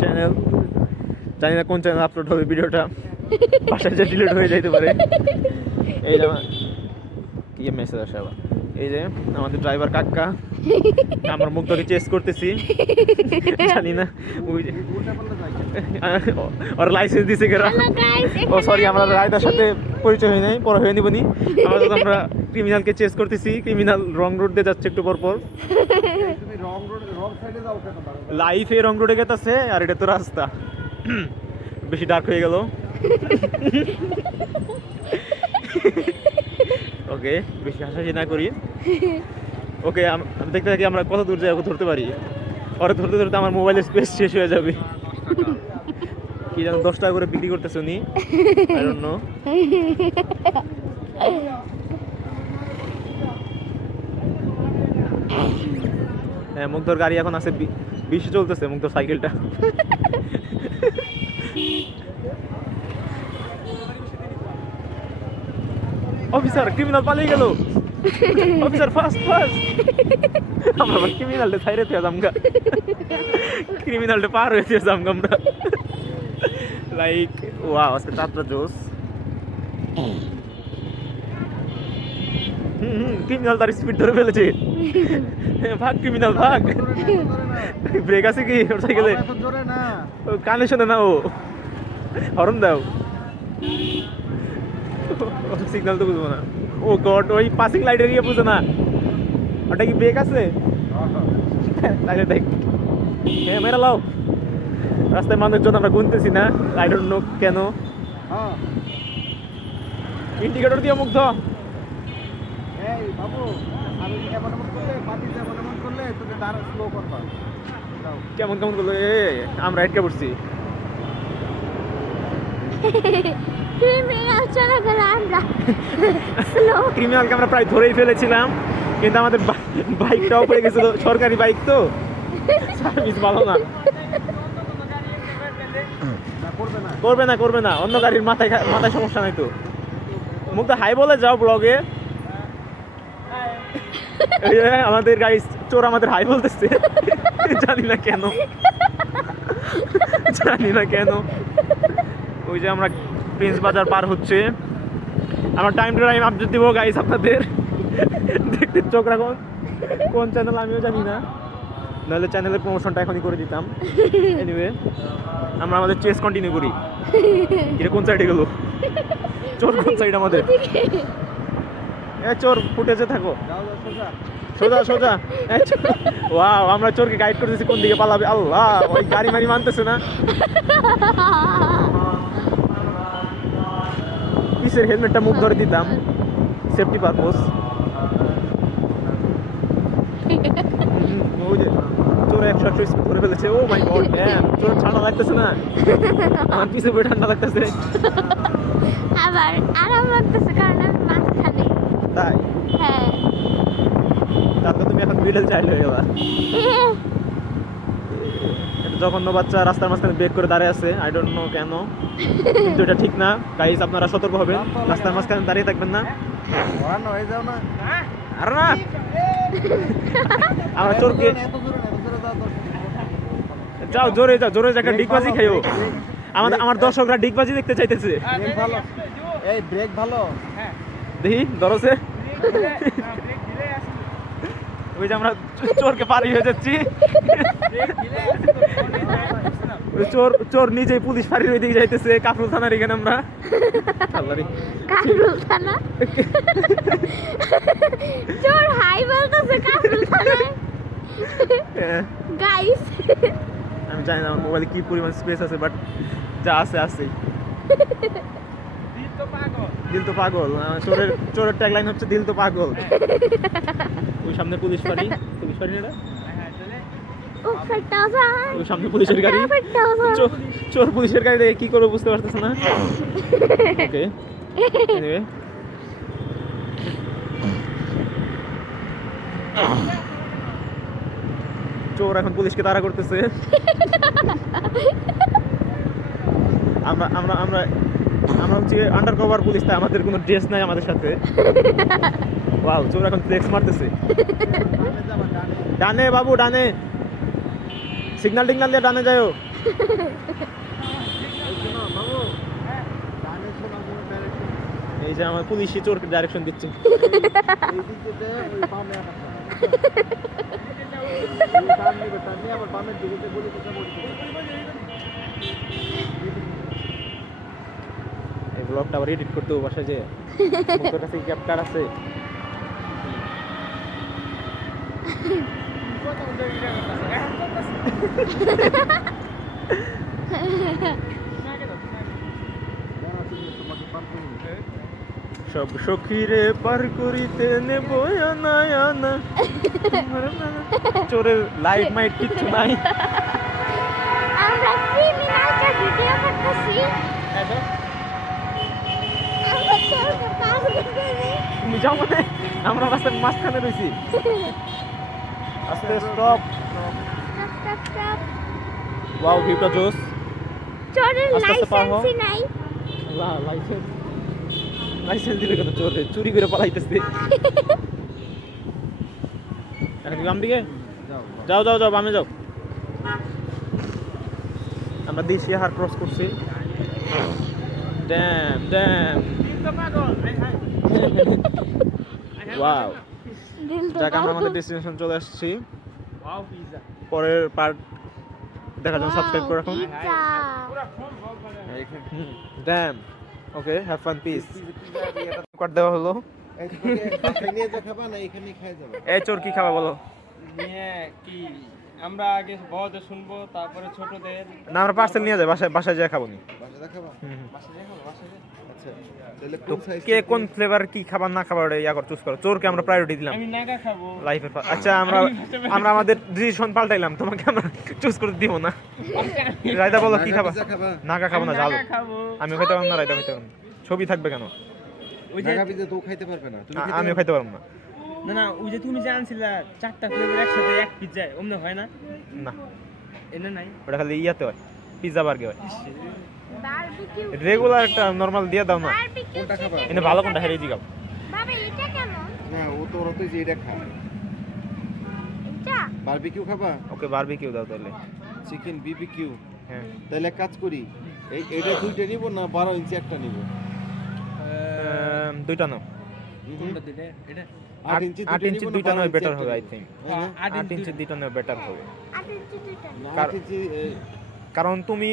Channel, জানি না কোন চ্যানেল আপলোড হবে ভিডিওটা, বাসায় যে ডিলিট হয়ে যাইতে পারে। এই যে কি মেসেজ আসে আবার, এই যে আমাদের ড্রাইভার কাকা, আমার মুখটাকে চেস করতেছি, জানি না ওই যে ওর লাইসেন্স দিছে কেরা। ও সরি, আমরা রায়দার সাথে পরিচয় হয় নাই, পরে হয়ে নিবনি। আমরা ক্রিমিনালকে চেস করতেছি, ক্রিমিনাল রং রোড দিয়ে যাচ্ছে একটু পর পর। লাইফে রং রোডে গেতেছে, আর এটা তো রাস্তা বেশি ডার্ক হয়ে গেল। ওকে, বেশি হাসাহাসি না করি। ওকে, আমি দেখতে থাকি আমরা কত দূর যাই, ওকে ধরতে পারি। ওরা ধরতে ধরতে আমার মোবাইলের স্পেস শেষ হয়ে যাবে। কি যেন 10 টাকা করে বিক্রি করতেছে উনি, আই ডোন্ট নো। হ্যাঁ, মুগ্ধর গাড়ি এখন আছে 20 চলতেছে, মুগ্ধর সাইকেলটা। অফিসার, ক্রিমিনাল পালিয়ে গেল। Officer fast fast. আমরা ক্রিমিনালটা ছাইরে দিয়ে আমগা, ক্রিমিনালটা পার হয়েছে আমগা আমরা। লাইক ওয়াও, আজকে চাপটা জোস। ক্রিমিনাল তার স্পিড ধরে ফেলেছে। ভাগ ক্রিমিনাল ভাগ। ব্রেক আছে কি ওর সাইকেলে? কানে শোনে না ও, হরন দাও। সিগন্যাল তো বুঝবো না। ও গড, ওই পাসিং লাইট এরিয়া বুঝো না, ওটা কি ব্রেক আছে? তাহলে দেখ, হ্যাঁ মেরা লাও। রাস্তায় মানুষজন আমরা গুনতেছি না, আই ডোন্ট নো কেন। ইন্ডিকেটর দিয়ে মুগ্ধ। কেমন কেমন করলো, আমরা হেডকে পড়ছি। ক্রিমিনালকে আমরা প্রায় ধরেই ফেলেছিলাম, কিন্তু আমাদের বাইকটাও পড়ে গেছিল, সরকারি বাইক তো, সার্ভিস ভালো না। করবে না করবে না, অন্য গাড়ির মাথায় মাথায় সমস্যা নাই তো। মুখ হাই বলে যাও ব্লগে। আমাদের গাড়ি চোর আমাদের হাই বলতেছে, জানি না কেন, জানি না কেন। ওই যে আমরা প্রিন্স বাজার পার হচ্ছে, আমরা টাইম টু টাইম আপডেট দিব গাইস আপনাদের, দেখতে চোখ রাখুন। কোন চ্যানেল আমিও জানি না, নাহলে চ্যানেলের প্রমোশনটা এখনই করে দিতাম। এনিওয়ে, আমরা আমাদের চেস কন্টিনিউ করি। এটা কোন সাইডে গেল? চোর কোন সাইড আমাদের? এ চোর ফুটেজে থাকো, সোজা সোজা। ওয়াও, আমরা চোরকে গাইড করতেছি কোন দিকে পালাবে। আল্লাহ, ওই গাড়ি মারি মানতেছে না। পিসের হেলমেটটা মুখ ধরে দিতাম, সেফটি পারপোজ। ওই যে চোর 100 স্পিড করে ফেলেছে। ও মাই গড, চোর ঠান্ডা লাগতেছে না? আমার পিছে বই ঠান্ডা লাগতেছে, আবার আরাম লাগতেছে কারণ আমি মাঝখানে। তাই? হ্যাঁ। তারপর তুমি এখন মিডল চাইল্ড হয়ে যাবা। জঘন্য বাচ্চা রাস্তার মাঝখানে ব্রেক করে দাঁড়িয়ে আছে, আই ডোন্ট নো কেন, কিন্তু এটা ঠিক না। গাইস, আপনারা সতর্ক হবেন, রাস্তার মাঝখানে দাঁড়িয়ে থাকবেন না। আর না, আমরা চোরকে যাও, জোরে যাও, জোরে যাও, একটা ডিগবাজি খাইও। আমার দর্শকরা ডিগবাজি দেখতে চাইতেছে। এই ব্রেক ভালো, দেখি ধরছে। ওই যে আমরা চোরকে পারি হয়ে যাচ্ছি। চোর চোর নিজেই পুলিশ ফাঁড়ির ওই দিকে যাইতেছে, কাফরুল থানার এখানে আমরা। কাফরুল থানা? চোর হাই বলতেছে কাফরুল থানায়। গাইস, আমি জানি না আমার মোবাইলে কি পরিমাণ স্পেস আছে, বাট যা আছে আছে। দিল তো পাগল। চোরের ট্যাগলাইন হচ্ছে দিল তো পাগল। ওই সামনে পুলিশ ফাঁড়ি, পুলিশ ফাঁড়ি না, ওই সামনে পুলিশের গাড়ি। চোর পুলিশের গাড়ি দেখে কি করবো বুঝতে পারতেছে না। ওকে, এনিওয়ে, চোর এখন পুলিশকে তাড়া করতেছে। আমরা আমরা আমরা আমরা হচ্ছে আন্ডার কভার পুলিশ, তাই আমাদের কোনো ড্রেস নাই আমাদের সাথে। ওয়াও, চোর এখন ফ্লেক্স মারতেছে। ডানে বাবু, ডানে, সিগন্যাল টিগনাল দিয়ে ডানে যাও। বাবু ডানে শোনা কোনো ডাইরেকশন এই যে আমার পুলিশই চোর ডাইরেকশন দিচ্ছে। এই দিক থেকে ওই বামে আকাশে টান নিবে টান নিয়ে আবার বামের দিকে বলি কোথা বলি এই ব্লগটা আবার এডিট করতে হবে বাসায় যে তোর কাছে ক্যাপকার আছে? সব সখীরে পার করিতে নেব আনা আনা। চোরের লাইট মাইট কিচ্ছু নাই। আমরা ক্রিমিনালকে ভিডিও করতেছি। আমরা চোরকে পার করতেছি। তুমি যাও মানে আমরা রাস্তার মাঝখানে রয়েছি। আস্তে stop. Stop stop stop. Wow ভিউটা জোস। চোরের আস্তে আস্তে পার হও। লাইসেন্সই নাই। লাইসেন্স লাইসেন্স দিলে কেন? চোরে চুরি করে পালাইতেছে। এখন বাম দিকে যাও যাও যাও বামে যাও। আমরা দেশি হার ক্রস করছি। Damn damn. ওয়াও দিল তো যাক আমরা আমাদের দাও। ডেস্টিনেশন চলে আসছি। পরের পার্ট দেখার জন্য সাবস্ক্রাইব করে রাখুন। Pizza. Damn okay have fun peace. Cut দেওয়া হলো। এই তোকে বাসায় নিয়ে যা খাবা না এখানেই খাই যাবে এই চোর কি খাবা বলো? নিয়ে কি আমরা আগে বড়দের শুনবো তারপরে ছোটদের। না আমরা পার্সেল নিয়ে যাই বাসায় বাসায় যেয়ে খাবো নি। বাসায় খাবা আচ্ছা তাহলে তো কোন সাইজ কে কোন ফ্লেভার কি খাবার না খাবার ইয়া কর চুজ করো। চোরকে আমরা প্রায়োরিটি দিলাম আমি নাগা খাবো। লাইফের। আচ্ছা আমরা আমরা আমাদের ডিসিশন পাল্টাইলাম, তোমাকে আমরা চুজ করে দিব না। রায়দা বলো কি খাবা? খাবা নাগা খাবো না আমি জাল। নাগা খাবো। আমি খাইতে পারবো না, রায়দা খাইতে পারবো না। ছবি থাকবে কেন? ওই যে নাগা পিজা তো খাইতে পারবে না তুমি আমিও খাইতে পারবো না। না না ওই যে তুমি যে আনছিলা 4টা ফ্লেভার একসাথে এক পিজ্জায় অমনে হয় না? না এনে নাই। ওটা খালি ইয়াতে হয়, পিৎজা বার্গে হয়। বারবিকিউ। রেগুলার একটা নরমাল দিয়ে দাও না। বারবিকিউ কোনটা খাবা? এনে ভালো কোনটা হেরে জিগাও। বাবা এটা কেমন? না ও তো ওরা তো যে এটা খায় এটা? বারবিকিউ খাবা ওকে বারবিকিউ দাও তাহলে। চিকেন বিবিকিউ হ্যাঁ তাহলে এক কাজ করি এইটা দুইটা নিব না 12 ইঞ্চি একটা নিব দুইটা নাও। কোনটা দিলে? এটা 8 ইঞ্চি 8 ইঞ্চি দুইটা নয় বেটার হবে আই থিংক। 8 8 ইঞ্চি দুইটা নয় বেটার হবে, 8 ইঞ্চি দুইটা। 8 ইঞ্চি কারণ তুমি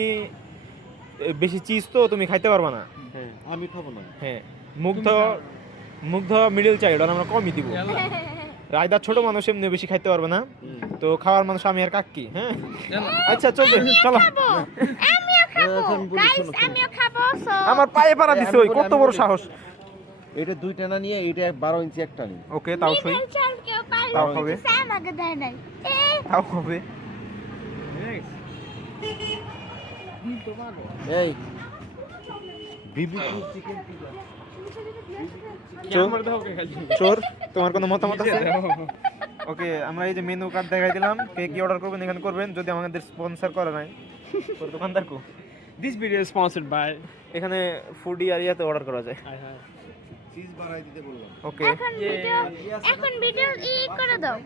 বেশি চিজ তো তুমি খাইতে পারবা না। হ্যাঁ আমি খাবো না হ্যাঁ মুগ্ধ মুগ্ধ মিডল চাইল্ড আমরা কমই দিব। রায়দা ছোট মানুষ এমনি বেশি খাইতে পারবে না, তো খাওয়ার মানুষ আমি আর কাকি। হ্যাঁ আচ্ছা চলবে চলো। আমিও খাবো। আচ্ছা, আমি বলি, গাইস শোনো, শোনো। আমিও খাবো। সো আমার পায়ে পাড়া দিছে ওই কত বড় সাহস। এটা দুইটা না নিয়ে এটা 12 ইঞ্চি একটা নিব ওকে তাও সই, চাল কেউ পারবে তাও হবে, আমাকে দেয় নাই। তাও হবে। এই বিবিকিউ চিকেন পিজা চোর তোমার কোনো মতামত আছে? ওকে আমরা এই যে মেনু কার্ড দেখাই দিলাম, কে কি অর্ডার করবেন এখানে করবেন। যদি আমাদের স্পন্সর করে নাই তোর দোকানদার কো This video is sponsored by এখানে ফুডি এরিয়াতে অর্ডার করা যায়। চিজ বাড়াই দিতে বললাম ওকে এখন ভিডিও করে দাও।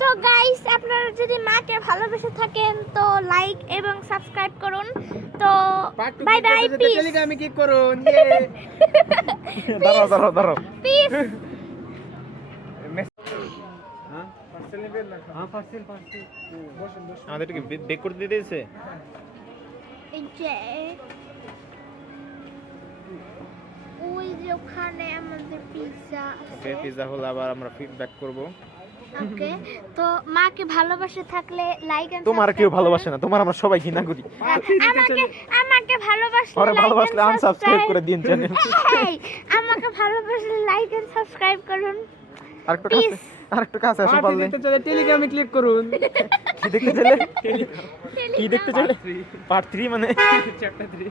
তো গাইস আপনারা যদি মাকে ভালোবেসে থাকেন তো লাইক এবং সাবস্ক্রাইব করুন। তো বাই বাই পিস আমি কি করুন? দাঁড়াও দাঁড়াও দাঁড়াও। পিস। আমাদেরকে বেক করে দিয়ে দিয়েছে। ওই যে ওখানে আমাদের পিৎজা ওকে পিৎজা হলো, আবার আমরা ফিডব্যাক করব। ওকে তো মাকে ভালোবাসে থাকলে লাইক এন্ড তোমার কেউ ভালোবাসে না, তোমার আমরা সবাই ঘৃণা করি। আমাকে ভালোবাসলে আরে ভালোবাসলে আনসাবস্ক্রাইব করে দিন চ্যানেল। আমাকে ভালোবাসলে লাইক এন্ড সাবস্ক্রাইব করুন। আরেকটু কাছে আসো পারলে। চলে টেলিগ্রামে ক্লিক করুন। কি দেখতে চাইলে? কি দেখতে চাইলে? পার্ট 3 মানে চ্যাপ্টার 3।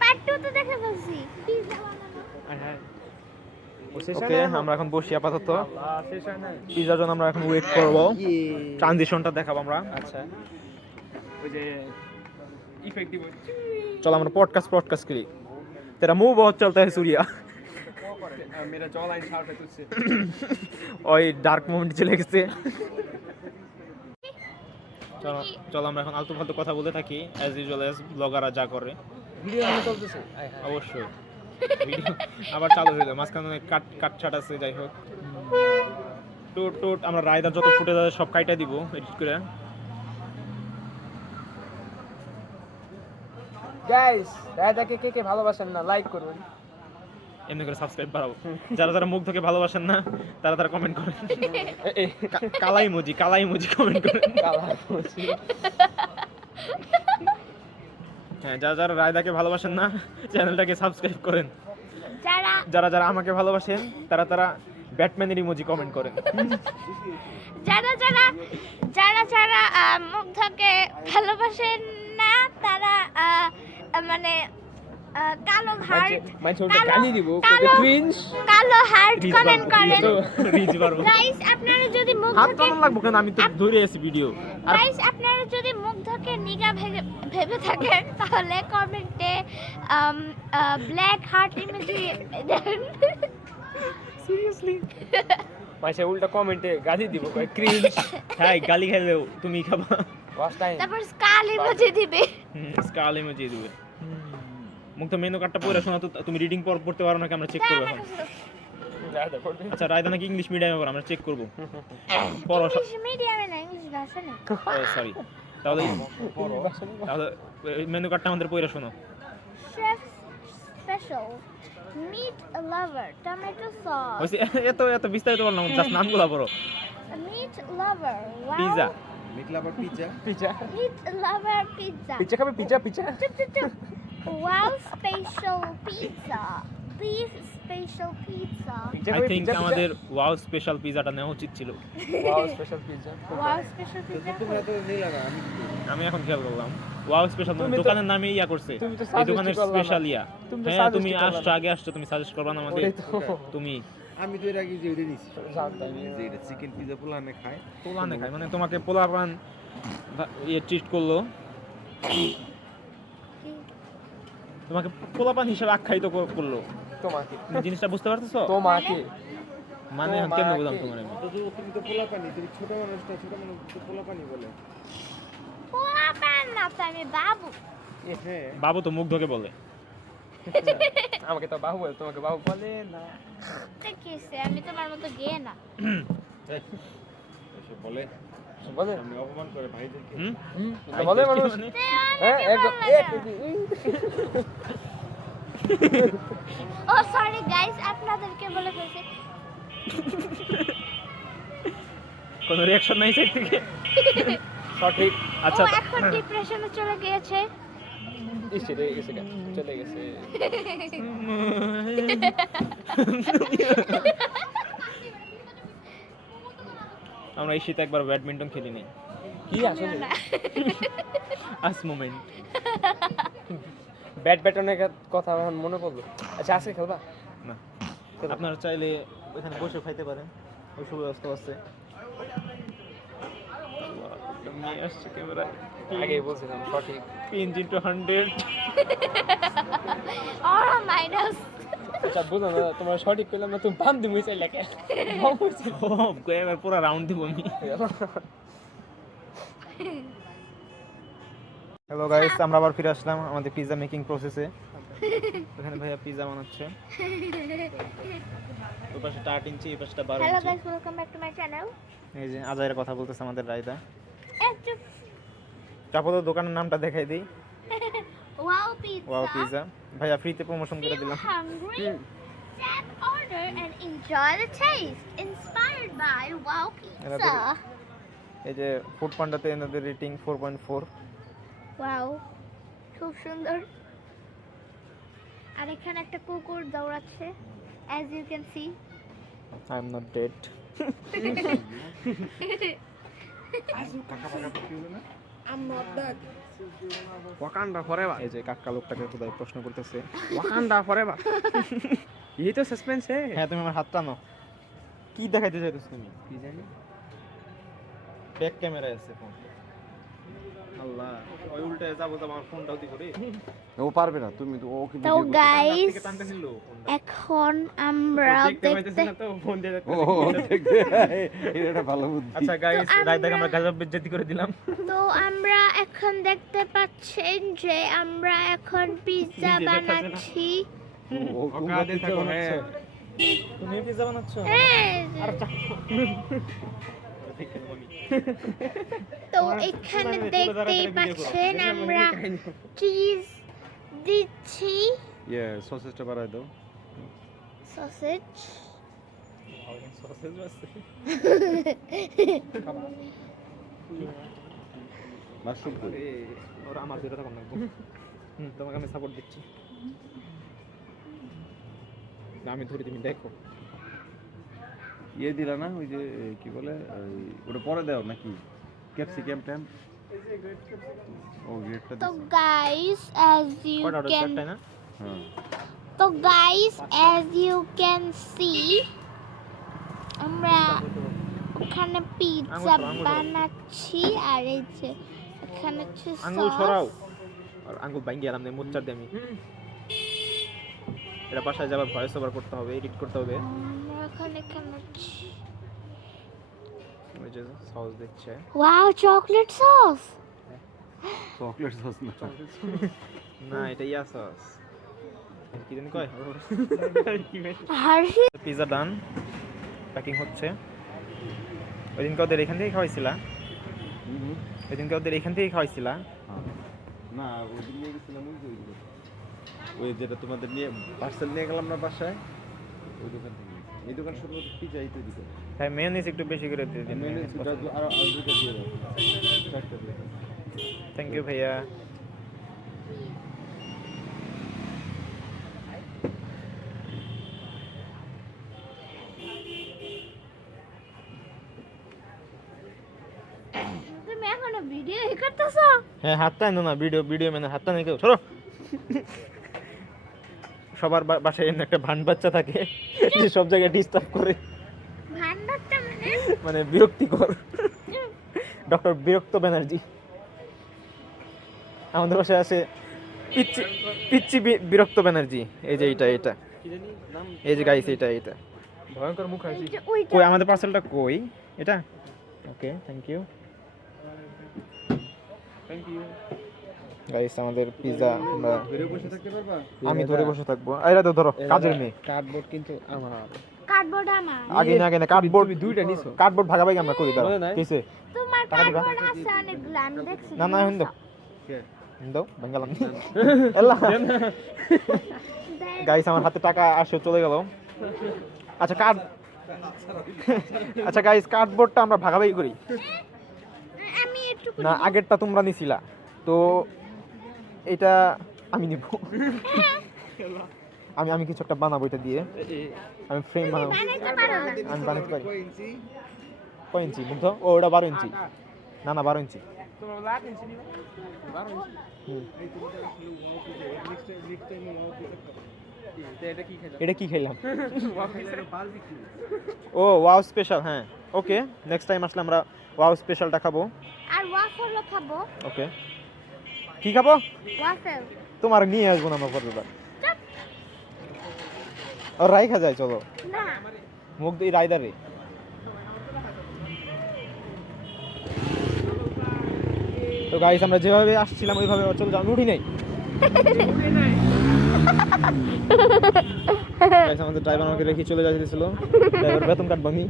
পার্ট 2 তো দেখে ফেলছি। পিৎজা বানানো। ওকে আমরা এখন বসি আপাতত। শেষ হয় না। পিৎজার জন্য আমরা এখন ওয়েট করব। ট্রানজিশনটা দেখাবো আমরা। আচ্ছা ওই যে ইফেক্টিভ চলো আমরা পডকাস্ট করি। तेरा मुंह बहुत चलता है सूर्या। मेरा जॉ लाइन शार्प है तुझसे। ওই ডার্ক মোমেন্ট চলে গেছে। চলো কি চলো আমরা এখন আলতু ফালতু কথা বলে থাকি অ্যাজ ইউজুয়াল অ্যাজ ব্লগাররা যা করে। ভিডিও আমি চলতেছে অবশ্যই ভিডিও আবার চালু হয়ে যায়, মাঝখানে অনেক কাটছাট আছে। যাই হোক, টোট আমরা রায়দার যত ফুটেজ আছে সব কাইটা দিব এডিট করে। গাইস দাদাকে কে কে ভালোবাসেন না লাইক করুন, এমনি করে সাবস্ক্রাইব বাড়াবো। যারা যারা মুখ থেকে ভালোবাসেন না তারা কমেন্ট করেন। কালা ইমোজি কমেন্ট করেন। হ্যাঁ, যারা যারা রায়দাকে ভালোবাসেন না চ্যানেলটাকে সাবস্ক্রাইব করেন। যারা যারা যারা আমাকে ভালোবাসেন তারা ব্যাটম্যানের ইমোজি কমেন্ট করেন। যারা যারা যারা যারা মুগ্ধকে ভালোবাসেন না তারা মানে কালো হার্ট গালি দিব ক্রিঞ্জ কালো হার্ট কমেন্ট করেন। রিচ বাড়বো। গাইস আপনারা যদি হাত মুগ্ধকে কেমন লাগবো কেন, আমি তো ধরে আছি ভিডিও। আর গাইস আপনারা যদি মুগ্ধকে নিগা ভেবে থাকেন তাহলে কমেন্টে ব্ল্যাক হার্ট ইমোজি দেন। সিরিয়াসলি মাইসে উল্টা কমেন্টে গালি দিব ক্রিঞ্জ হ্যাঁ, গালি খেলেও তুমি খাবা। ওয়াচ টাইম তারপর স্কাল ইমোজি দিবে। স্কাল ইমোজি দিবে। মুখ তো মেনু কার্ডটা পড়ে শোনা তো, তুমি রিডিং পড়তে পারো নাকি আমরা চেক করব এখন। আচ্ছা, রায়দা নাকি ইংলিশ মিডিয়ামে পড়ে, আমরা চেক করব। পড়ো। ইংলিশ মিডিয়ামে না, ইংলিশ ভাষা না। সরি, তাহলে মেনু কার্ডটা আমাদের পড়ে শোনো। Chef special meat lover tomato sauce. হইছে, এত বিস্তারিত বললাম, জাস্ট নামগুলো পড়ো। Meat lover. Wow. পিজা। মেঘলা আবার পিজ্জা Meat lover pizza. খাবে pizza Chup, chup, chup. Wow special pizza. Beef special pizza. I think আমাদের ওয়াও স্পেশাল পিজাটা নেওয়া উচিত ছিল। Wow special pizza Wow special pizza. তোমরা তো নিলা না, আমি এখন খেয়াল করলাম ওয়াও স্পেশাল তুমি তো- দোকানের নামে ইয়া করছে, তুমি তো এই suggest দোকানের করলা না। স্পেশাল ইয়া। তুমি তো হ্যাঁ, suggest তুমি করলা আসছো, না। আগে আসছো, তুমি সাজেস্ট করবা না আমাদের। ওটাই তো। তুমি আমি তো এর আগে যে ওইটা নিছি জানতাম যে এটা চিকেন পিজ্জা পোলানে খায়। পোলানে খাই, মানে তোমাকে পোলাপান ইয়ে ট্রিট করলো, তোমাকে পোলাপান হিসেবে আখ্যায়িত করলো। তোমাকে তুমি জিনিসটা বুঝতে পারতেছো? তোমাকে মানে আমি কেমনে বললাম তোমার? আমি তো তুমি তো পোলাপানি, তুমি ছোট মানুষ তো পোলাপানি বলে। পোলা পান না তো আমি বাবু। হ্যাঁ, বাবু তো মুগ্ধকে বলে। আমাকে তো বাহু বলে, তোমাকে বাহু বলে না। দেখিছে আমি তোমার মতো গে না। এসে বলে বলে আমি অপমান করে ভাইদেরকে। হুম? বলে মানুষ মানে? হ্যাঁ একদম ও সরি গাইস, আপনাদেরকে বলে ফেলছি। কোনো রিঅ্যাকশন নাই সাইড থেকে? সঠিক আচ্ছা, ও এখন ডিপ্রেশনে চলে গিয়েছে। এসে রে এসে চলে গেছে। আমরা এই শীতে একবার ব্যাডমিন্টন খেলি নি। কি আসলে না। আস মোমেন্ট। ব্যাটনের কথা আমার মনে পড়লো। আচ্ছা আজকে খেলবা? না, আপনারা চাইলে ওখানে বসে খাইতে পারেন, ওই সুব্যবস্থা আছে। নিয়ে আসছে ক্যামেরা, আগেই বলছিলাম সঠিক। Pinch into 100। আর মাইনাস। আচ্ছা বুঝো না, তোমার সঠিক করলাম না, তুমি বাম দি মুইছে লেখে এবার পুরো রাউন্ড দিব আমি। হ্যালো গাইস, আমরা আবার ফিরে আসলাম আমাদের পিজা মেকিং প্রসেসে। এখানে ভাইয়া পিজা বানাচ্ছে। ওই পাশে 8 ইঞ্চি, এই পাশটা 12 hello inch. Guys, welcome back to my channel. এই যে আজাইরা কথা বলতেছে আমাদের রায়দা। একটু তারপরে দোকানের নামটা দেখাই দিই, ওয়াও পিৎজা। Wow pizza. ভাইয়া ফ্রিতে প্রমোশন করে দিলাম। Hungry? Tap order and enjoy the taste. Inspired by Wow Pizza. এই যে ফুড পান্ডাতে এনাদের রেটিং 4.4। ওয়াও, খুব সুন্দর। আর এখানে একটা কুকুর দৌড়াচ্ছে, as you can see. I am not dead. কাকা পাকা কি হলো না? Wakanda forever. এই যে কাকা লোকটাকে খোদাই প্রশ্ন করতেছে। Wakanda forever. এই তো সাসপেন্স হ্যাঁ, তুমি আমার হাত টানো। কি দেখাইতে চাইতেছ তুমি? কি জানি ব্যাক ক্যামেরায় আছে ফোন। আল্লাহ ওই উল্টে যাবো তো আমার ফোনটাও দি করে ও পারবে না, তুমি তো ওকে তো গাইস এখন আমরা দেখতে দেখতে পাইতেছি না তো ফোন দিয়ে ও দেখবে এটা ভালো বুদ্ধি। আচ্ছা গাইস তো রাইত আমরা- আমরা গাজব বেজ্জতি করে দিলাম তো আমরা এখন দেখতে পাচ্ছেন যে আমরা এখন পিৎজা নিজে দেখাচ্ছে না। বানাচ্ছি। ও কাঁদে থাকো হ্যাঁ হ্যাঁ তুমি পিজ্জা বানাচ্ছ হ্যাঁ, আর তো এখানে দেখতেই পাচ্ছেন আমরা চিজ দিচ্ছি, ইয়ে সসেজটা বাড়ায় দাও। সসেজ। সসেজ আছে মাশরুম কই? ওরা আমার যেটা তখন লাগবে তোমাকে আমি সাপোর্ট দিচ্ছি না আমি ধরে তুমি দেখো ইয়ে দিলা না ওই যে কি বলে ওটা পরে দাও নাকি ক্যাপসিকাম ট্যাম? ও গ্রেটটা তো গাইস অ্যাজ ইউ কয়টা অর্ডার ক্যান চারটায় না হ্যাঁ তো guys as you can see আমরা ওখানে পিৎজা আঙুল ধরো। বানাচ্ছি আর এই যে এখানে হচ্ছে আঙ্গুল sauce। ছড়াও আর আঙ্গুল ভাঙ্গি গেলাম না মোচ্চার দিয়ে আমি এটা বাসায় যাবার ভয়েস ওভার করতে হবে এডিট করতে হবে আমরা এখানে ওই যে সস দিচ্ছে wow chocolate sauce. Chocolate sauce না। না এটা ইয়া সস কি জানি কয় হার্শি পিৎজা ডান প্যাকিং হচ্ছে ওই দিনকে ওদের এখান থেকে খাওয়াইছিলা ওই দিনকে ওদের এখান থেকে খাওয়াইছিলা হ্যাঁ। না ওই দিন নিয়ে গেছিলাম ওই যে ওইগুলো। ওই যেটা তোমাদের নিয়ে পার্সেল নিয়ে গেলাম না বাসায়, ওই দোকান থেকে নিয়েছি। এই দোকান শুধু পিজাই তৈরি করে। হ্যাঁ মেয়োনিজ একটু বেশি করে দিয়ে দিন mayonnaise দুটা আর দুটো দিয়ে দাও, চারটা দিয়ে দাও। থ্যাংক ইউ ভাইয়া তুমি এখনো ভিডিও করতেছো? হ্যাঁ হাতটা এনো না ভিডিও মানে হাতটা নেই কেউ সরো সবার বাসায় এমনি একটা ভান বাচ্চা থাকে যে সব জায়গায় ডিস্টার্ব করে ভান্ডারটা মানে মানে বিরক্তিকর ডক্টর বিরক্ত ব্যানার্জি আমাদের বাসায় আছে পিচ্ছি পিচ্ছি বিরক্ত ব্যানার্জি এই যে এটা এই যে গাইস এটা ভয়ঙ্কর মুখ আছে এই যে ওইটা কই আমাদের পার্সেলটা কই এটা ওকে থ্যাংক ইউ গাইস আমাদের পিৎজা আমরা ঘুরে বসে থাকতে পারবা? আমি ধরে বসে থাকবো এরা তো ধরো কাজের মেয়ে কার্ডবোর্ড কিন্তু আমার কার্ডবোর্ড আমার। আগে না কার্ডবোর্ড দুইটা নিছো কার্ডবোর্ড ভাগাভাগি আমরা করি দাও বলে নাই? কিসে তোমার টাকা দিবা? কার্ডবোর্ড আছে অনেকগুলো, আমি দেখছি। না না তুমি হিন্দো কে? হিন্দো বাঙ্গালাম এল্লা দেখ, গাইস আমার হাতে টাকা আসে চলে গেল আচ্ছা আচ্ছা গাইস কার্ডবোর্ডটা আমরা ভাগাভাগি করি আমি একটু না আগেরটা তোমরা নিছিলা তো এটা আমি নিব আমি কিছু একটা বানাবো এটা দিয়ে আমি ফ্রেম বানাবো বানাইতে পারো না। আমি বানাতে পারি কয় ইঞ্চি মুগ্ধ ও ওটা 12 ইঞ্চি না 12 ইঞ্চি তোমরা লাট নিছি নিবা 12 হুম। এটা কি খাইছো এটা কি খেলাম ও ওয়াও স্পেশাল হ্যাঁ ওকে নেক্সট টাইম আসলে আমরা ওয়াও স্পেশালটা খাবো আর ওয়াফেলও খাবো। ওকে কি খাবো ওয়াফেল তোমার নিয়ে আসবো না আমরা পরেরবার আর রাইখা যায় চলো না, মুখ দিয়ে রাইদারে তো গাইস আমরা যেভাবে আসছিলাম ওইভাবে চলে যাও উঠি নাই গাইস আমাদের ড্রাইভার আমাকে রেখে চলে যাচ্ছিল ড্রাইভার বেতন কাটবো আমি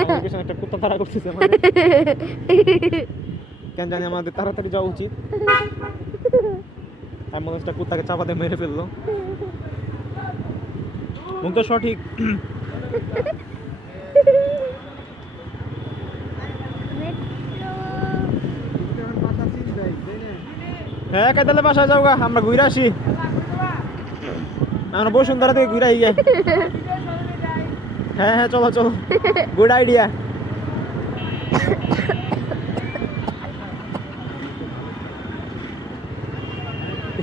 আমার পেছনে একটা কুত্তা তাড়া করতেছে আমাদের কেন জানি আমাদের তাড়াতাড়ি যাওয়া উচিত অ্যাম্বুলেন্সটা কুত্তাকে চাপাতে মেরে ফেললো মুখ তো সঠিক হ্যাঁ কাইতালে বাসায় যাও গা আমরা ঘুরে আসি আমরা বসুন্ধরা থেকে ঘুরে আই যাই হ্যাঁ চলো গুড আইডিয়া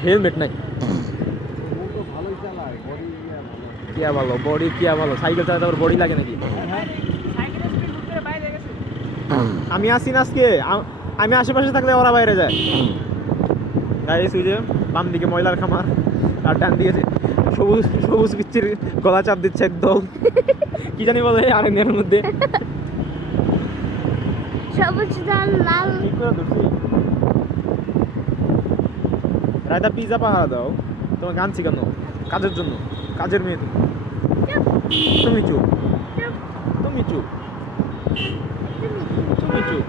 হেলমেট নাই কিয়া ভালো বডি কিয়া ভালো সাইকেল চালাতে আবার বডি লাগে নাকি আমি আসি না আজকে আমি আশেপাশে থাকলে ওরা বাইরে যায়। গাইস ওই যে বাম দিকে ময়লার খামার, আর ডান দিকে যে সবুজ সবুজ পিচ্ছির গলা চাপ দিচ্ছে একদম, কি জানি বলে আরেকজনের মধ্যে। সবুজ লাল লাল। ঠিক করে ধরছি। রায়তা পিজা পাহারা দাও, তোমার গান কেন? কাজের জন্য, কাজের মেয়ে তুমি। তুমি চুপ, তুমি চুপ, তুমি চুপ।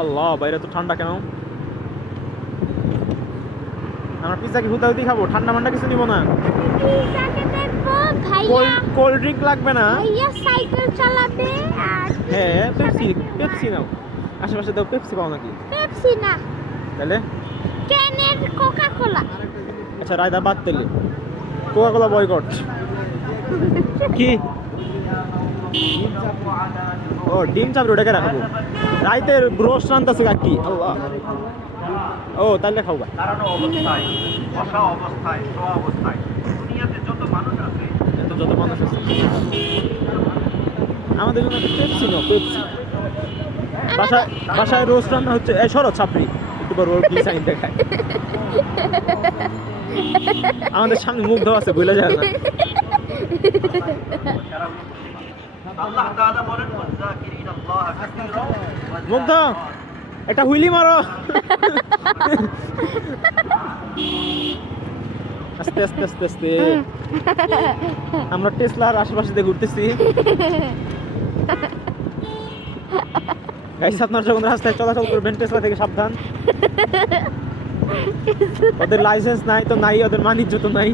আল্লাহ বাইরে তো ঠান্ডা কেন? আমরা পিজা কি হুদাহুদি খাবো? ঠান্ডা মান্ডা কিছু নিব না। পিজাকে দেখবো ভাইয়া। কোল্ড ড্রিঙ্ক লাগবে না। ভাইয়া সাইকেল চালাবে আর হ্যাঁ পেপসি, পেপসি নাও। আশেপাশে তো পেপসি পাও নাকি? পেপসি না, তাহলে ক্যানের কোকা কোলা। আচ্ছা রায়দা বাদ তেলে কোকা কোলা বয়কট। কি? ও ডিম চাপ ওটাকে রাখবো। রাইতের রোস্ট রান্তাছে কাকি। আল্লাহ। ও তাহলে খাও গা। এত যত মানুষ আছে আমাদের জন্য একটা পেপসি নাও, পেপসি। বাসায় বাসায় রোস্ট রান্না হচ্ছে। এই সরো ছাপড়ি একটু বড় বড় প্লিজ আইন দেখায়। আমাদের সামনে মুখ দেওয়া আছে বইলা যায় না। মুগ্ধ একটা হুইলি মারো। আস্তে আস্তে আস্তে আস্তে আমরা টেসলার আশেপাশে দিয়ে ঘুরতেছি। গাইস আপনার যখন রাস্তায় চলাচল করবেন টেসলা থেকে সাবধান। ওদের লাইসেন্স নাই তো নাই, ওদের বাণিজ্য তো নাই।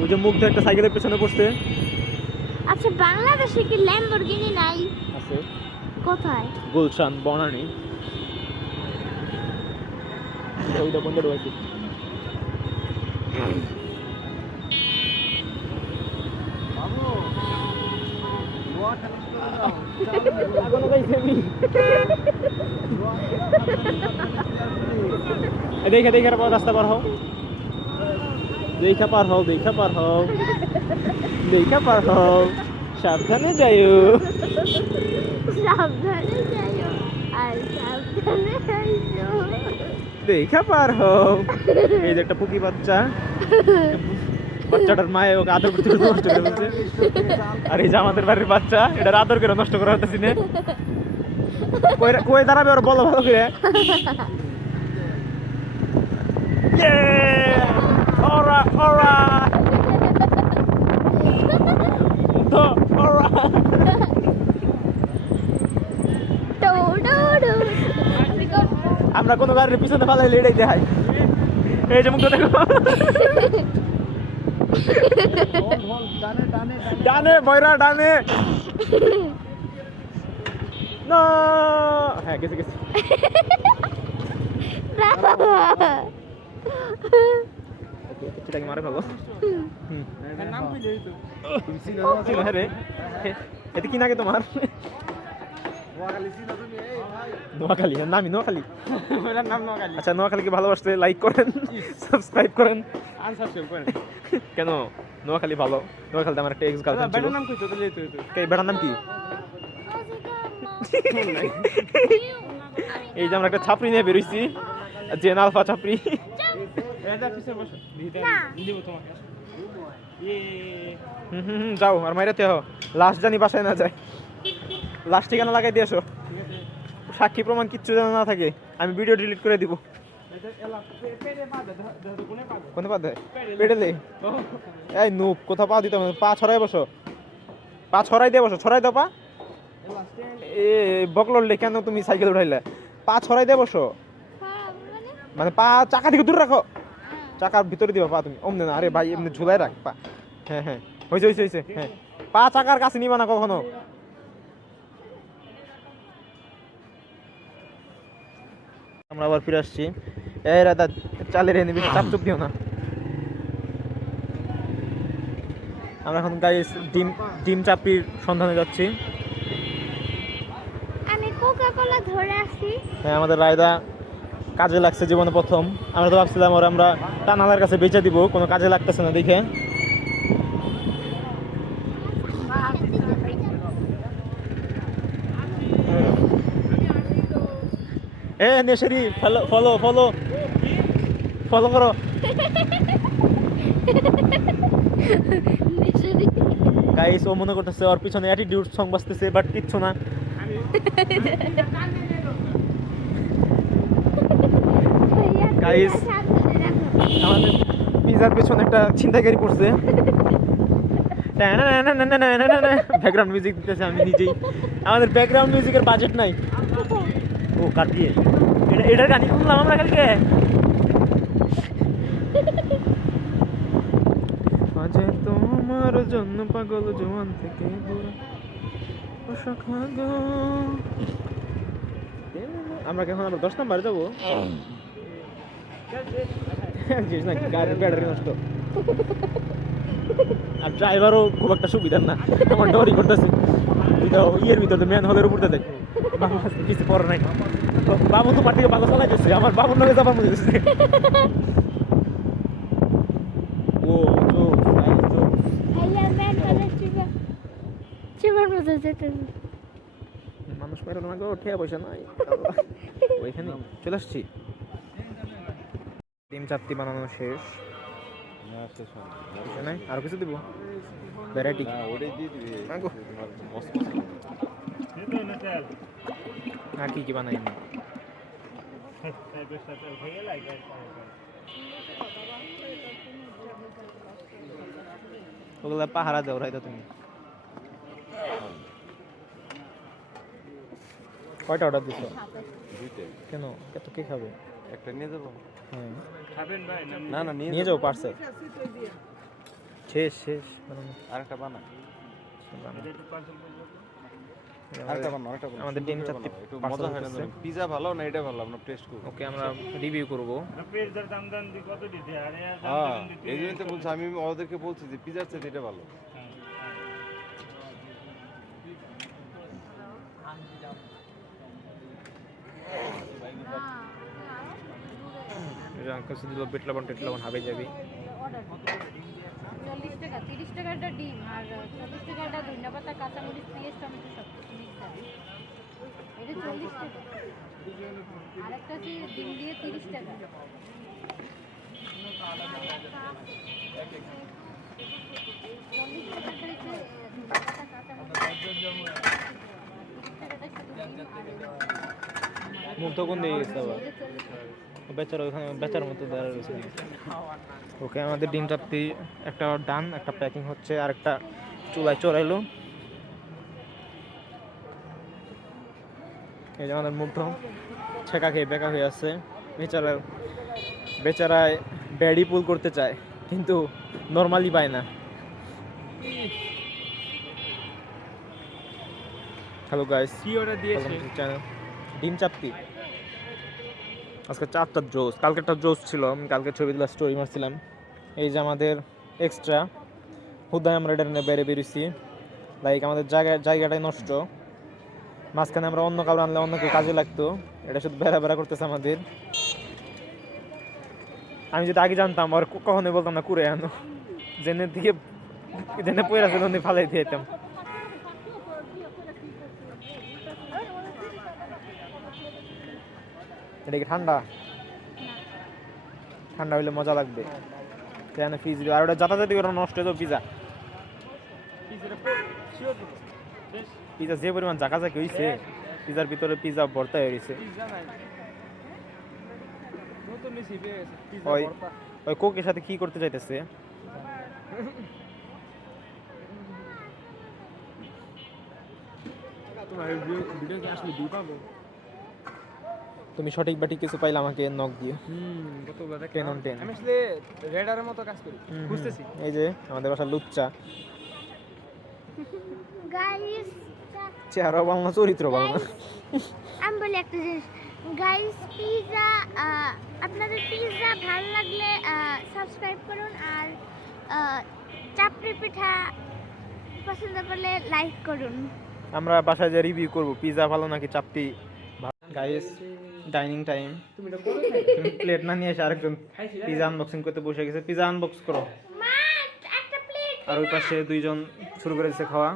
ওই যে মুগ্ধ একটা সাইকেলের পেছনে পড়ছে। আচ্ছা বাংলাদেশে কি ল্যাম্বরগিনি নাই? আছে কোথায়? গুলশান বনানী। ওইটা বন্ধ রয়েছে। দেখে দেখে রাস্তা পার হও, দেখা পার হও, দেখা পার হও, দেখা পার হও, সাবধানে যাইও। সাবধানে যাইও আর সাবধানে আইসো। দেখা পার হও। এই যে একটা পুকি বাচ্চা, বাচ্চাটার মায়ে ওকে আদর করতে করতে নষ্ট করে ফেলছে। আর এই যে আমাদের বাড়ির বাচ্চা, এটার আদর করে নষ্ট করা হতেছি না। কই দাঁড়াবে ওর বলো ভালো করে। ওরা ওরা তো ওরা আমরা কোনো গাড়ির পিছনে ফালাইলে এটাই দেখাই। এই যে মুখ দেখো, ডানে বয়রা ডানে। না হ্যাঁ গেছে গেছে। এটাকে মারে ফেলো। নাম কি লই তো? হ্যাঁ রে, এতে কি নাকি তোমার? নোয়াখালী, নামি নোয়াখালী। ওটার নাম নোয়াখালী। আচ্ছা নোয়াখালীকে ভালোবাসতে লাইক করেন, সাবস্ক্রাইব করেন। আনসাবস্ক্রাইব করেন। কেন? নোয়াখালী ভালো। নোয়াখালীতে আমার একটা এক্স গার্লফ্রেন্ড ছিল। বেটার নাম কই তো লই তো? কে বেটার নাম কি? এই যে আমরা একটা ছাপড়ি নিয়ে বেরোইছি, জেন আলফা ছাপড়ি। এটা পিছে বসো। দিব তোমাকে। যাও আর মাইরাতে হো, লাস্ট জানি বাসায় না যায়। লাস্ট ঠিকানা লাগাই দিয়ে আসো, সাক্ষী প্রমাণ কিচ্ছু যেন না থাকে। আমি ভিডিও ডিলিট করে দিব। কোন পা দেয়? পেটেলে। এই নুক কোথাও পা দিতে হবে? পা ছড়াই বসো, পা ছড়াই দিয়ে বসো। ছড়াই দাও পা। এ বকললে কেন তুমি সাইকেল উঠাইলে? পা ছড়াই দিয়ে বসো, মানে পা চাকা থেকে দূর রাখো। চাকার ভিতরে দিবা পা তুমি। অমনে না, আরে ভাই এমনি ঝুলাই রাখ পা। হ্যাঁ হ্যাঁ হয়েছে হয়েছে হয়েছে। হ্যাঁ পা চাকার কাছে নিবা না কখনো। আমরা আবার ফিরে আসছি। এই রাদা চালের এনে বেশি চাপ চুপ দিও না। আমরা এখন গাইস ডিম চাপড়ির সন্ধানে যাচ্ছি। আমি কোকা কোলা ধরে আসি। হ্যাঁ আমাদের রায়দা কাজে লাগছে জীবনে প্রথম। আমরা তো ভাবছিলাম ওরা আমরা টানালার কাছে বেচে দিব, কোনো কাজে লাগতেছে না দেখে। এ নেশরি ফলো ফলো ফলো ফলো করো। গাইস ও মনে করতেছে ওর পিছনে অ্যাটিটিউড সং বাজতেছে, বাট কিচ্ছু না। গাইস আমাদের পিজার পেছনে একটা ছিনতাইকারী পড়ছে। ব্যাকগ্রাউন্ড মিউজিক দিতেছে আমি নিজেই। আমাদের ব্যাকগ্রাউন্ড মিউজিকের বাজেট নাই। ও কাটিয়ে এটার গানই শুনলাম আমরা কালকে। আজে তোমার জন্য পাগল জোয়ান থেকে বুড়া ও সখা গো। আমরা এখন আমরা 10 নম্বরে যাবো। গাড়ির ব্যাটারি নষ্ট আর ড্রাইভারও খুব একটা সুবিধার না। আমার ডরই করতেছে ইয়ের ভিতরে ম্যান হলের উপরতে দেখ কিছু পরে নাই। বাবু তো পার্টিকে ভালো চালাইতেছে, আমার বাবুর নগে যাবার মনে হচ্ছে। ও মানুষ পাইল না গো, ঠিয়া পয়সা নাই। ওইখানে চলে আসছি। ডিম চাপটি বানানো শেষ। না শেষ হয়নি। কিছু নাই, আরো কিছু দিব ভ্যারাইটি। না ওটাই দিয়ে দিবি। মাগো। তোমার মস্ত মশলা। আর কি কি বানাই আমি? ওগুলা পাহারা দাও রাইতো তুমি। কয়টা অর্ডার দিছো? দুইটাই। কেন এত কে খাবে? একটা নিয়ে যাবো। হ্যাঁ খাবেন ভাই না? না না নিয়ে যাও পার্সেল। শেষ শেষ বানানো। আরেকটা বানা। বানানো। আরেকটা বানা, আরেকটা বানা। আমাদের ডিম চাপটি একটু মজা হয় না। পিজা ভালো না এটা ভালো, আমরা টেস্ট করব। ওকে আমরা রিভিউ করব। পেঁয়াজের দাম দাম দি কত দিতে আরে হ্যাঁ এই জন্যই তো বলছি, আমি ওদেরকে বলছি যে পিজার চেয়ে এটা ভালো। কিছু দিল পেট লবণ টেট লবণ হবে যাবি। 40 টাকা 30 টাকাটা ডিম আর 40 টাকাটা ধন্যবাদ কাঁচামরিচ পেঁয়াজ টমেটো সব কিছু মিক্স আছে। এটা 40 টাকা। আরেকটা আছে ডিম দিয়ে 30 টাকা। মুখ তো কোন দিকে গেছে আবার? বেচারা ওখানে বেচার মতো দাঁড়িয়ে রয়েছে। ওকে আমাদের ডিম চাপটি একটা ডান, একটা প্যাকিং হচ্ছে, আর একটা চুলায় চড়াইলো। এই যে আমাদের মুগ্ধ ছেঁকা খেয়ে বেকা হয়ে আছে। বেচারায় ব্যাডি পুল করতে চায় কিন্তু নর্মালি পায় না। হ্যালো গাইস, কি অর্ডার দিয়েছে? চ্যানেল ডিম চাপটি আজকে 4টা জোস, কালকেরটা জোস ছিল, আমি কালকে ছবি দিলা স্টোরি মারছিলাম। এই যে আমাদের এক্সট্রা হুদায় আমরা এটা নিয়ে বেড়ে বেরিয়েছি, লাইক আমাদের জায়গাটাই নষ্ট। মাঝখানে আমরা অন্য কাউরে আনলে অন্য কেউ কাজে লাগতো, এটা শুধু বেড়া বেড়া করতেছে আমাদের। আমি যদি আগে জানতাম আর কখনোই বলতাম না কুড়ে আনো, জেনে পয়রা ছিল ফালাই দিয়ে যেতাম। এটা কি ঠান্ডা? ঠান্ডা হইলে মজা লাগবে। কেন ফ্রিজ দিও, আর ওটা যাতাযাতি করে নষ্ট হয়ে যাবে পিজা। পিজা যে পরিমাণ জাকাজাকি হয়েছে, পিজার ভিতরে পিজা ভর্তা হয়ে গেছে। ওই কোকের সাথে কি করতে চাইতেছে? তুমি সঠিক বা ঠিক কিছু পাইলে আমাকে নক দিও। কতগুলো 10 on 10। আমি আসলে রেডারের মতো কাজ করি, বুঝতেছি। এই যে আমাদের বাসা লুচ্চা, গাইস চেহারা ভালো না, চরিত্র ভালো না। আমি বলি একটা জিনিস, গাইস পিজা আপনাদের পিজা ভালো লাগলে সাবস্ক্রাইব করুন, আর চাপড়ি পিঠা পছন্দ করলে লাইক করুন। আমরা বাসায় যে রিভিউ করব পিজা ভালো নাকি চাপটি। Guys dining time. প্লেট না নিয়ে এসে আরেকজন পিজা আনবক্সিং করতে বসে গেছে। পিজা আনবক্স করো। মা একটা প্লেট। আর ওই পাশে দুইজন শুরু করে দিচ্ছে খাওয়া।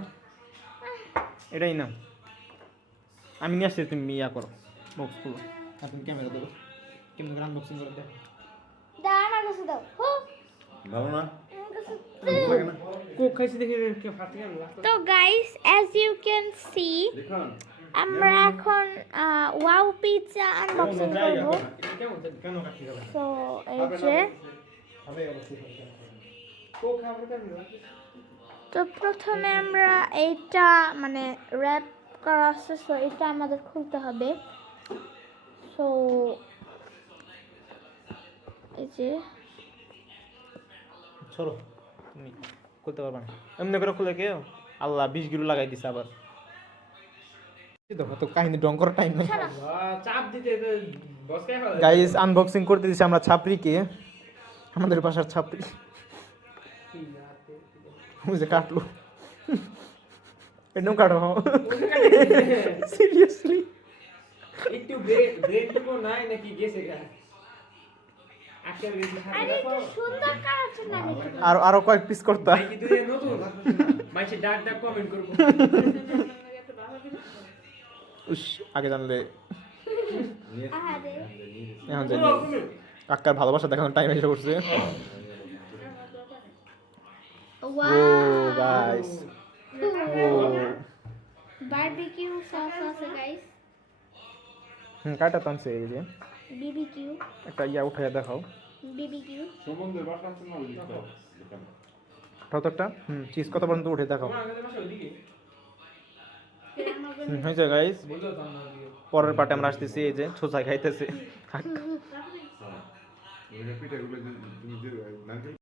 এটাই না, আমি নিয়ে আসছি, তুমি ইয়া করো বক্স খুলো। তুমি ক্যামেরা দেবো কেমন করে আনবক্সিং করে দেখ দাও আমার কাছে দাও হো ভালো না আমার কাছে ভালো লাগে না কোক খাইছি দেখে ফাটে গেল তো guys as you can see দেখুন আমরা এখন ওয়াও পিৎজা আনবক্সিং করব কেমন কেন কাটি গেল তো এই যে কোক খাবার কেমন তো প্রথমে আমরা এইটা মানে র্যাপ করা আছে সো এটা আমাদের খুলতে হবে সো এই যে সরো তুমি খুলতে পারবা না এমনি করে খুলে কেউ আল্লাহ 20 কিলো লাগাই দিছে আবার দেখো তো কাহিনী ডং করার টাইম নেই চাপ দিতে বস কে খাওয়া গাইস আনবক্সিং করতে দিছি আমরা ছাপরিকে আমাদের বাসার ছাপরি মুঝে কাটলো এরকম কাটো সিরিয়াসলি একটু ব্রেক টুকু নাই নাকি গেছে গা আজকে গেছে আরে একটু সুন্দর কালার জন্য আমি এটা আর আরো কয়েক পিস করতে হয়। কি তুই নতুন মাইছে ডাক ডাক কমেন্ট করব উস আগে জানলে আহারে এখন জানি কাকার ভালোবাসা দেখানোর টাইম এসে পড়ছে ও ওয়াও গাইস ও বারবিকিউ সস আছে গাইস কাটা টানছে এই যে বিবিকিউ একটা ইয়া উঠাইয়া দেখাও বিবিকিউ সম্বন্ধে বাসা আছে না লিখতে উঠাও তো একটা চিজ কত পর্যন্ত উঠে দেখাও আমাদের বাসা ওদিকে হয়েছে গাইস বুঝলো তো আমরা ওদিকে পরের পার্টে আমরা আসতেছি এই যে ছোচা খাইতেছে পিঠাগুলো তুমি যে নারকেল